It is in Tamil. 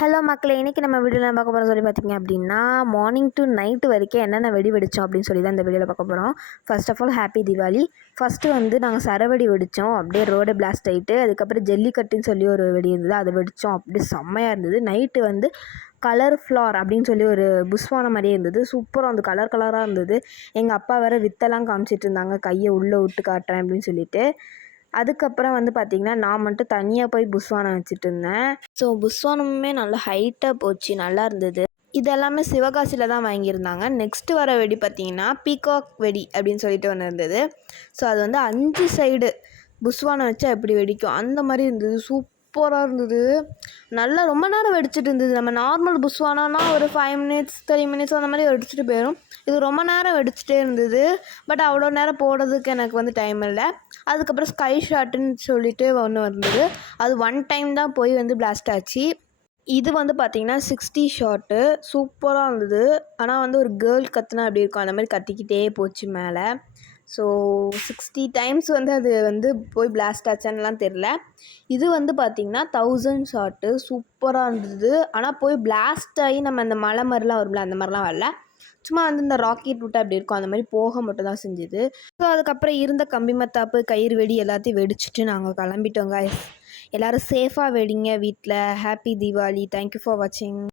ஹலோ மக்களே, இன்றைக்கி நம்ம வீடியோவில் பார்க்க போகிறோம் சொல்லி பார்த்திங்க அப்படின்னா, மார்னிங் டு நைட்டு வரைக்கும் என்னென்ன வெடி வெடித்தோம் அப்படின்னு சொல்லி தான் இந்த வீடியோவில் பார்க்க போகிறோம். First of all happy Deepavali. First வந்து நாங்கள் சரவெடி வெடித்தோம், அப்படியே ரோடு பிளாஸ்ட் ஆகிட்டு. அதுக்கப்புறம் ஜல்லிக்கட்டுன்னு சொல்லி ஒரு வெடி இருந்தது, அதை வெடித்தோம். அப்படியே செம்மையாக இருந்தது. நைட்டு வந்து கலர் ஃப்ளார் அப்படின்னு சொல்லி ஒரு புஷ்வானம் மாதிரியே இருந்தது, சூப்பராக வந்து கலர் கலராக இருந்தது. எங்கள் அப்பா வேறு வித்தெல்லாம் காமிச்சிட்டு இருந்தாங்க, கையை உள்ளே விட்டு காட்டுறேன் அப்படின்னு சொல்லிட்டு. அதுக்கப்புறம் வந்து பார்த்திங்கன்னா, நான் மட்டும் தனியாக போய் புஸ்வானம் வச்சுட்டு இருந்தேன். ஸோ புஸ்வானமுமே நல்லா ஹைட்டாக போச்சு, நல்லா இருந்தது. இது எல்லாமே சிவகாசியில் தான் வாங்கியிருந்தாங்க. நெக்ஸ்ட்டு வர வெடி பார்த்திங்கன்னா பீகாக் வெடி அப்படின்னு சொல்லிட்டு ஒன்று இருந்தது. ஸோ அது வந்து 5 சைடு புஸ்வானம் வச்சா எப்படி வெடிக்கும் அந்த மாதிரி இருந்தது, சூப்பராக இருந்தது. நல்லா ரொம்ப நேரம் வெடிச்சிட்டு இருந்தது. நம்ம நார்மல் புஸ்வானம்னா ஒரு 5 மினிட்ஸ் 3 மினிட்ஸ் அந்த மாதிரி வெடிச்சிட்டு போயிடும். இது ரொம்ப நேரம் வெடிச்சிட்டே இருந்தது. பட் அவ்வளோ நேரம் போடுறதுக்கு எனக்கு வந்து டைம் இல்லை. அதுக்கப்புறம் ஸ்கை ஷாட்டுன்னு சொல்லிட்டு ஒன்று வந்தது. அது 1 டைம் தான் போய் வந்து பிளாஸ்ட் ஆச்சு. இது வந்து பார்த்திங்கன்னா 60 ஷாட்டு, சூப்பராக இருந்தது. ஆனால் வந்து ஒரு கேர்ள் கத்துனா அப்படி இருக்கும், அந்த மாதிரி கத்திக்கிட்டே போச்சு மேலே. ஸோ 60 டைம்ஸ் வந்து அது வந்து போய் பிளாஸ்ட் ஆச்சான்லாம் தெரில. இது வந்து பார்த்திங்கன்னா 1000 ஷாட்டு, சூப்பராக இருந்தது. ஆனால் போய் பிளாஸ்ட் ஆகி நம்ம அந்த மலை மாதிரிலாம் வரும்ல, அந்த மாதிரிலாம் வரல. சும்மா வந்து இந்த ராக்கெட் விட்டு அப்படி இருக்கும், அந்த மாதிரி போக மட்டும் தான் செஞ்சுது. ஸோ அதுக்கப்புறம் இருந்த கம்பி மத்தாப்பு, கயிறு வெடி எல்லாத்தையும் வெடிச்சிட்டு நாங்கள் கிளம்பிட்டோங்க. எல்லோரும் சேஃபாக வெடிங்க வீட்டில். ஹாப்பி தீபாவளி. தேங்க்யூ ஃபார் வாட்சிங்.